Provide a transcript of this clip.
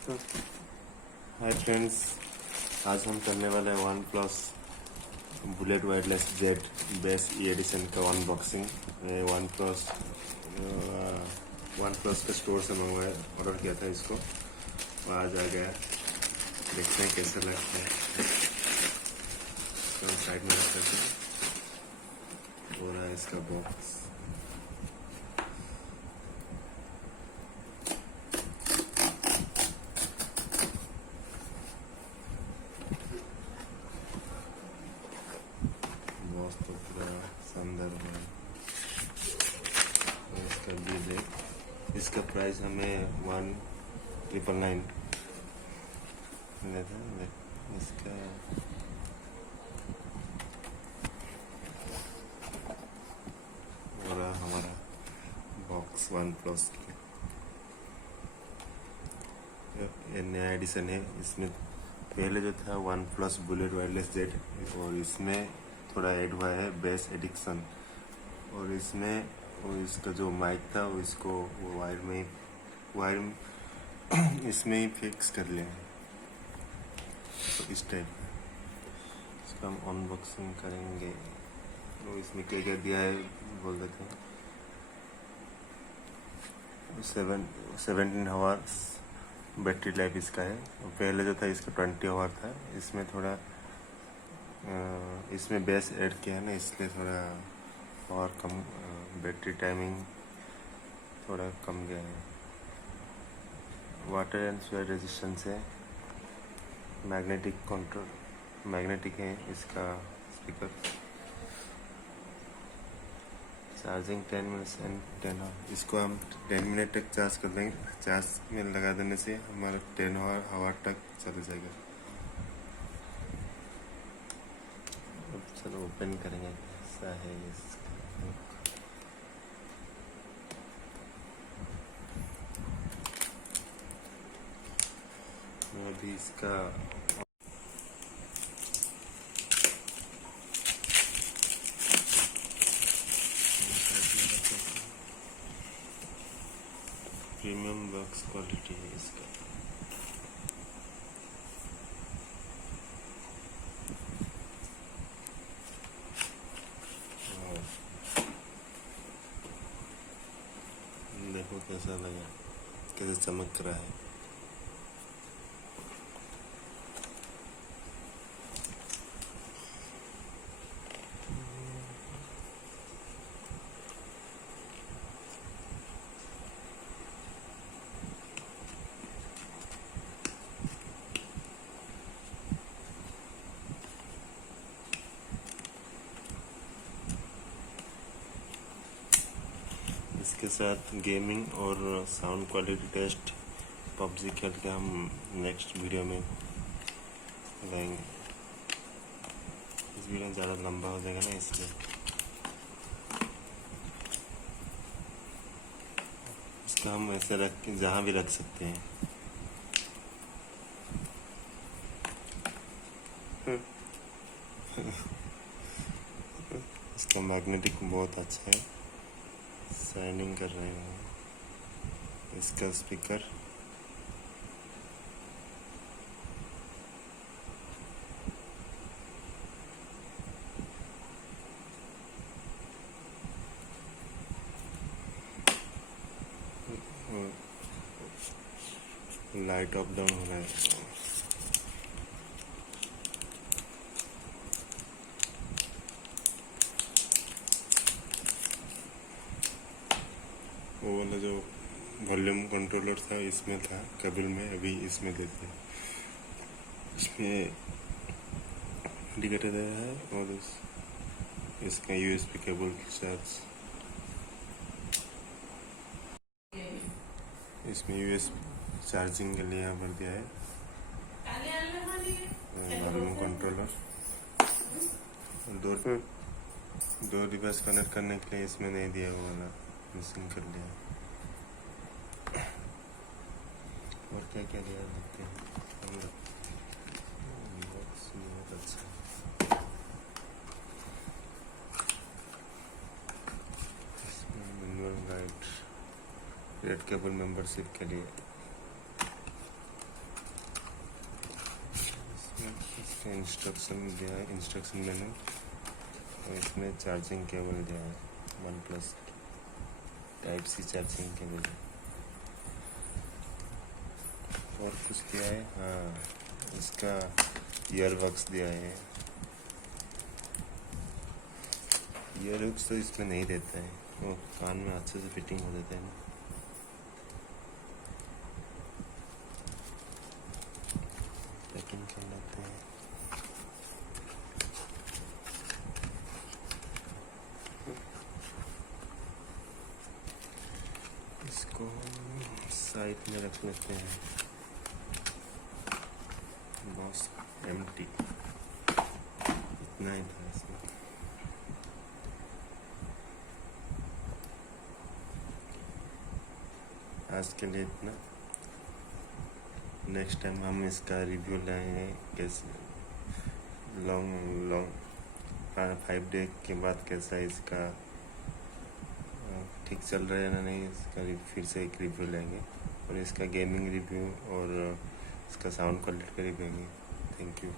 तो hi friends, आज हम करने वाले हैं OnePlus bullet wireless Z bass E edition का अनबॉक्सिंग। वन प्लस के स्टोर से मंगवाया, ऑर्डर किया था इसको, वो आज आ गया। देखते हैं कैसे लगता है। तो साइड में रख देते हैं। हो रहा है इसका बॉक्स। तो पूरा शानदार है। इसका बिल है, इसका प्राइस हमें 1999 था। इसका और हमारा बॉक्स वन प्लस ये नया एडिशन है। इसमें पहले जो था one plus bullet wireless Z, और इसमें थोड़ा ऐड हुआ है बेस एडिक्शन। और इसमें वो इसका जो माइक था वो इसको वो वायर इसमें ही फिक्स कर लिया है। तो इस टाइप इसका हम अनबॉक्सिंग करेंगे। तो इसमें क्या क्या दिया है बोल देते हैं। 17 आवर्स बैटरी लाइफ इसका है। पहले जो था इसका 20 आवर था। इसमें थोड़ा इसमें बेस ऐड किया है ना, इसलिए थोड़ा और कम बैटरी टाइमिंग थोड़ा कम गया है। वाटर एंड स्वेट रेजिस्टेंस है। मैग्नेटिक है इसका speaker. Charging 10 minutes and 10 hour. इसको हम 10 मिनट तक चार्ज कर देंगे। चार्ज में लगा देने से हमारा 10 आवर तक चल जाएगा। अब चलो ओपन करेंगे कैसा है इसका। अभी इसका प्रीमियम बॉक्स क्वालिटी है इसका। देखो कैसा लगा, कैसे चमक रहा है। इसके साथ गेमिंग और साउंड क्वालिटी टेस्ट पबजी खेल के हम नेक्स्ट वीडियो में लाएंगे। इस वीडियो ज़्यादा लंबा हो जाएगा ना, इसलिए इसका हम ऐसे रख के जहाँ भी रख सकते हैं। इसका मैग्नेटिक बहुत अच्छा है, शाइनिंग कर रहे हैं। इसका स्पीकर लाइट अप डाउन हो रहा है। वो वाला जो वॉल्यूम कंट्रोलर था इसमें था केबल में, अभी इसमें देते हैं। इसमें इंडिकेटर है और इसका यूएसबी केबल चार्ज। इसमें यूएसबी चार्जिंग के लिए यहाँ पर दिया है। वॉल्यूम कंट्रोलर दो डिवाइस कनेक्ट करने के लिए इसमें नहीं दिया हुआ ना, मिसिंग कर लिया। और क्या क्या दिया देखते हैं। बहुत अच्छा। Manual guide, red cable membership के लिए। इंस्ट्रक्शन दिया है, इंस्ट्रक्शन मेनू, और इसमें चार्जिंग केबल दिया है, OnePlus type C charging cable. और कुछ दिया है, हाँ इसका ईयरबड्स दिया है। ईयरबड्स तो इसमें नहीं देता है, वो कान में अच्छे से फिटिंग हो जाता है ना। पैकिंग कर लेते हैं। इसको साइड में रख लेते हैं। बस एम्प्टी, इतना ही था इसमें। आज के लिए इतना। नेक्स्ट टाइम हम इसका रिव्यू लाएंगे, कैसे लॉन्ग 5 डे के बाद कैसा इसका ठीक चल रहा है ना नहीं, इसका फिर से एक रिव्यू लेंगे, और इसका गेमिंग रिव्यू और इसका साउंड क्वालिटी का रिव्यू लेंगे। Thank you.